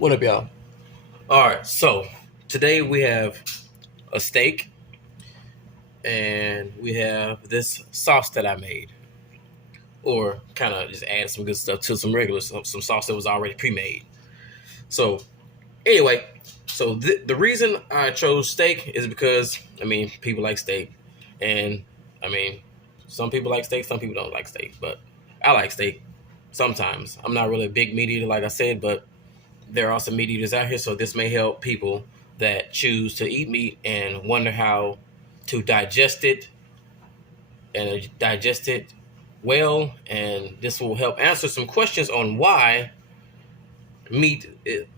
What up, y'all? All right, so today we have a steak and we have this sauce that I made, or kind of just add some good stuff to some regular some sauce that was already pre-made. So anyway, the reason I chose steak is because people like steak, and I mean some people like steak, some people don't like steak, but I like steak. Sometimes I'm not really a big meat eater, like I said, but there are some meat eaters out here, so this may help people that choose to eat meat and wonder how to digest it well. And this will help answer some questions on why meat it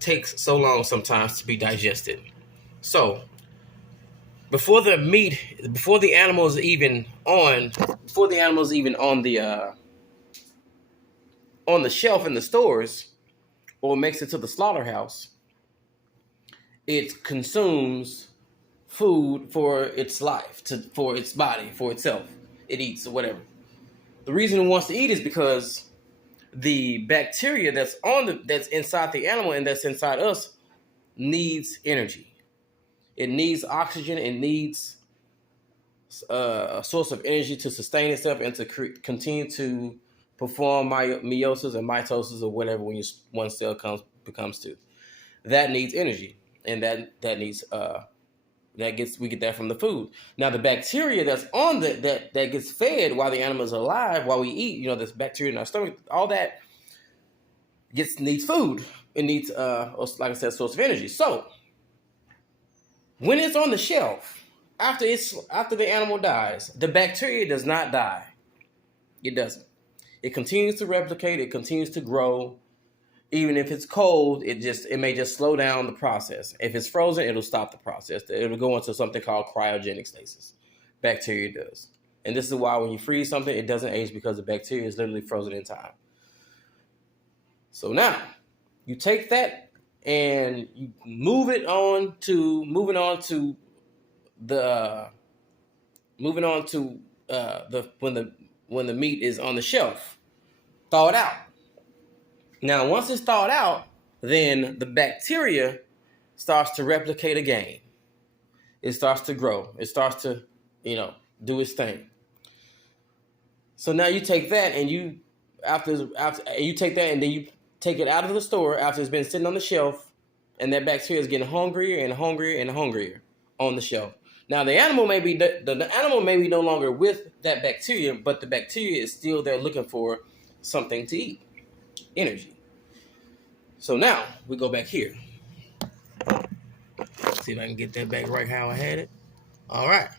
takes so long sometimes to be digested. So before the animals even on the shelf in the stores or makes it to the slaughterhouse, it consumes food for its life, for its body, for itself. It eats or whatever. The reason it wants to eat is because the bacteria that's inside the animal and that's inside us needs energy. It needs oxygen. It needs a source of energy to sustain itself and to continue to perform meiosis and mitosis or whatever when one cell becomes two. That needs energy, and that needs we get that from the food. Now the bacteria that's on that gets fed while the animal is alive, while we eat, this bacteria in our stomach, all that needs food. It needs like I said, source of energy. So when it's on the shelf, after the animal dies, the bacteria does not die. It doesn't. It continues to replicate, it continues to grow. Even if it's cold, it may just slow down the process. If it's frozen, it'll stop the process. It'll go into something called cryogenic stasis. Bacteria does. And this is why when you freeze something, it doesn't age, because the bacteria is literally frozen in time. So now you take that and you moving on to the when the meat is on the shelf, thaw it out. Now, once it's thawed out, then the bacteria starts to replicate again. It starts to grow. It starts to, do its thing. So now you take that and you take that and then you take it out of the store after it's been sitting on the shelf, and that bacteria is getting hungrier and hungrier and hungrier on the shelf. Now the animal may be no longer with that bacteria, but the bacteria is still there looking for something to eat, energy. So now we go back here. See if I can get that back right how I had it. All right.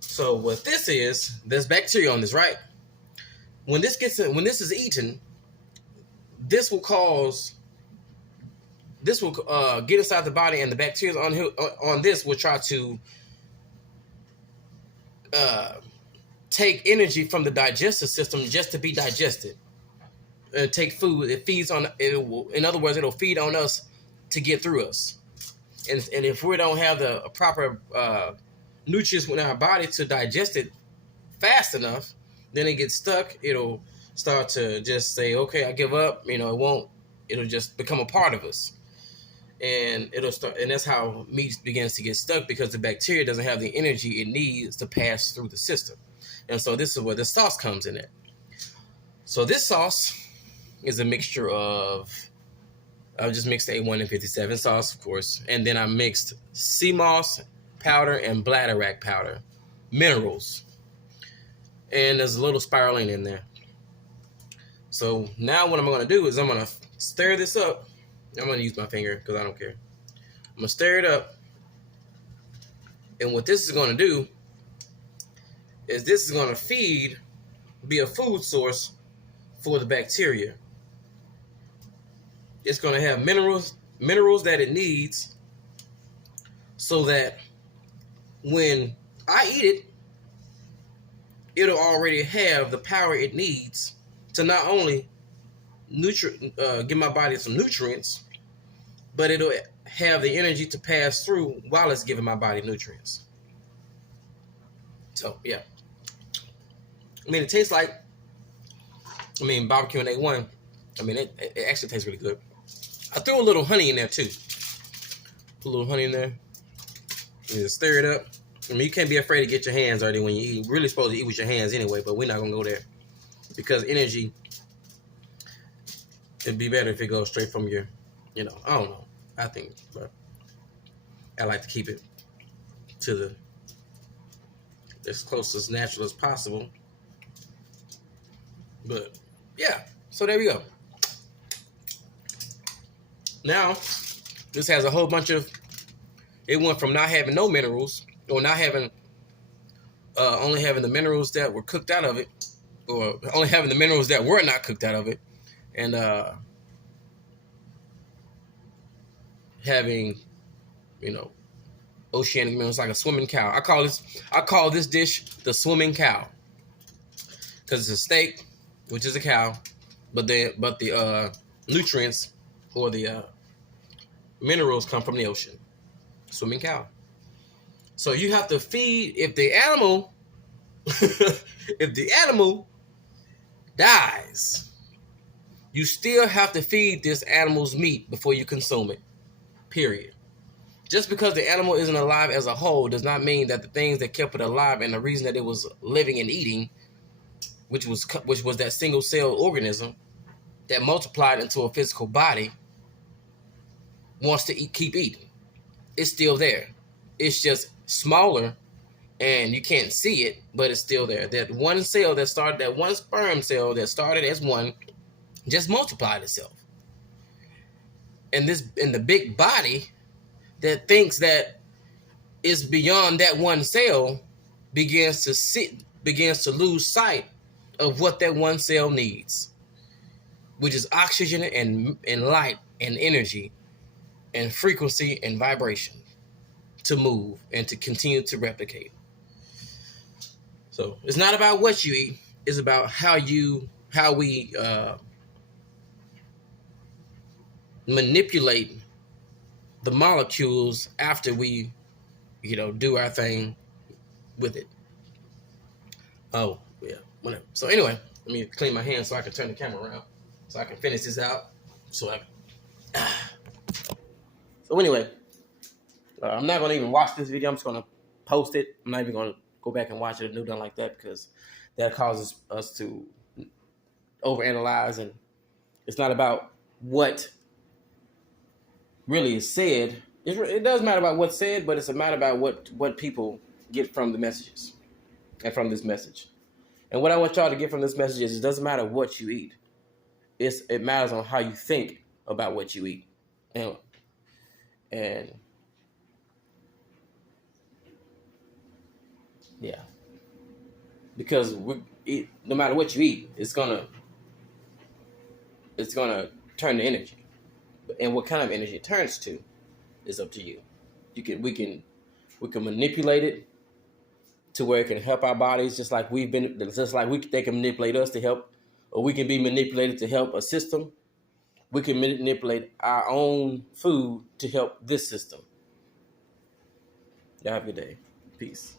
So what this is, there's bacteria on this, right? When this is eaten, this will get inside the body, and the bacteria on this will try to take energy from the digestive system just to be digested. Take food. It feeds on it. In other words, it'll feed on us to get through us. And if we don't have the proper nutrients within our body to digest it fast enough, then it gets stuck. It'll start to just say, "Okay, I give up." It won't. It'll just become a part of us, and it'll start. And that's how meat begins to get stuck, because the bacteria doesn't have the energy it needs to pass through the system. And so this is where the sauce comes in it. So this sauce is a mixture of, I just mixed the A1 and 57 sauce, of course, and then I mixed sea moss powder and bladderwrack powder, minerals, and there's a little spirulina in there. So now what I'm going to do is I'm going to stir this up. I'm going to use my finger because I don't care. I'm going to stir it up, and what this is going to do is this is going to be a food source for the bacteria. It's going to have minerals that it needs, so that when I eat it, it'll already have the power it needs to not only give my body some nutrients, but it'll have the energy to pass through while it's giving my body nutrients. So yeah, it tastes like barbecue and A1. It actually tastes really good. I threw a little honey in there too. Put a little honey in there. And just stir it up. I mean, you can't be afraid to get your hands dirty when you eat. You're really supposed to eat with your hands anyway, but we're not gonna go there because energy. It'd be better if it goes straight from your, I don't know. I think, but I like to keep it to the as close as natural as possible. But yeah, so there we go. Now, this has a whole bunch of. It went from not having no minerals, or not having, only having the minerals that were cooked out of it, or only having the minerals that were not cooked out of it, and having, oceanic minerals like a swimming cow. I call this dish the swimming cow because it's a steak, which is a cow, but the nutrients or the minerals come from the ocean. Swimming cow. So you have to feed if the animal dies, you still have to feed this animal's meat before you consume it. Period. Just because the animal isn't alive as a whole does not mean that the things that kept it alive and the reason that it was living and eating, which was that single cell organism that multiplied into a physical body, wants to keep eating. It's still there. It's just smaller and you can't see it, but it's still there. That one cell that started, that one sperm cell that started as one, just multiplied itself. And the big body that thinks that is beyond that one cell begins to lose sight of what that one cell needs, which is oxygen and light and energy and frequency and vibration to move and to continue to replicate. So it's not about what you eat, it's about how we manipulate the molecules after we, do our thing with it. Oh, yeah, whatever. So anyway, let me clean my hands so I can turn the camera around so I can finish this out. So anyway, I'm not going to even watch this video. I'm just going to post it. I'm not even going to go back and watch it and do nothing like that because that causes us to overanalyze, and it's not about what really is said. It does matter about what's said, but it's a matter about what people get from the messages and from this message. And what I want y'all to get from this message is it doesn't matter what you eat. It matters on how you think about what you eat. And yeah, because no matter what you eat, it's gonna turn to energy. And what kind of energy it turns to is up to you. We can manipulate it to where it can help our bodies, they can manipulate us to help, or we can be manipulated to help a system. We can manipulate our own food to help this system. Y'all have a good day. Peace.